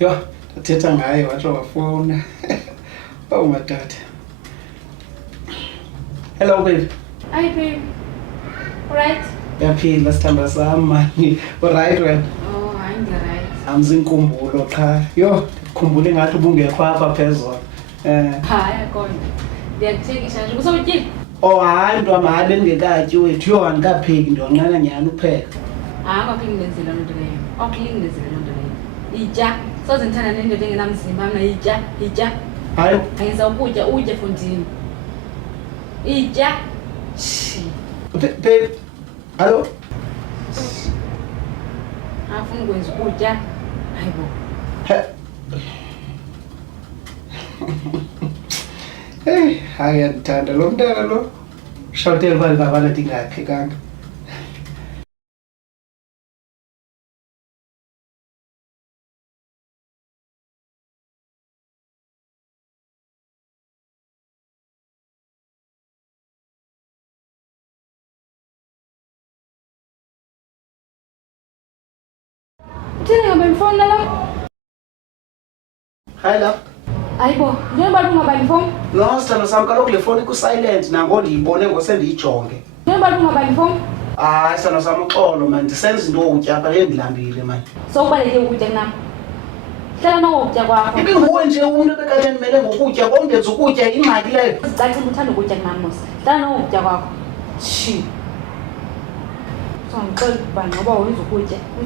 Yo, ndathetha ngaye watsho wafowuna. Oh madad. Hello babe. Hi babe. Alright? Yaphila sithanda sami mani. Alright wena? Oh, hayi ngi-right. Amzinkumbulo qha. Yo, khumbule ngathi ubungekho apha phezulu. Hayi akona. Ndiyakuthengisa nje. Usawutyile? Oh hayi ntwa mabe ndingekatyi wethu. Yo andikapheki ndiyonqena nyhani upheka. Hayi kwakulingenzela loo nto leyo. Kwakulingenzela loo nto leyo. Itya. Soze ndithanda nendoda engenamzimba mna itya. Hayi. Ayenza ukutya utye fondini. Itya. Babe. Hallo? Afuna ukwenza ukutya. Hayibo. Hey, hayi yandithanda lo mntana lo. Shawutela uba ngabana ndingaphekanga. Uthini ngabani ifowuni la? Hayi la. Hayibo, njengoba ungabani ifowuni? No, sithando sami kaloku le foni ku-silent nango ndiyibone ngosendiyijonge. Njengoba ungabani ifowuni? Hayi sithando sami uxolo mani ndisenza into yokutya apha endilambile mani. Sowubaleke ukutya kunam. Hlala nokutya kwakho. Ibinguwe nje umntu ebekade ndimele ngokutya kongenza ukutya ingxaki leyo. Zicacile uthanda ukutya kunam mos. Hlala nokutya kwakho. So ngixolela ukuba ngoba wenza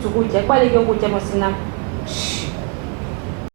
ukutya kubaleke ukutya mos kunam.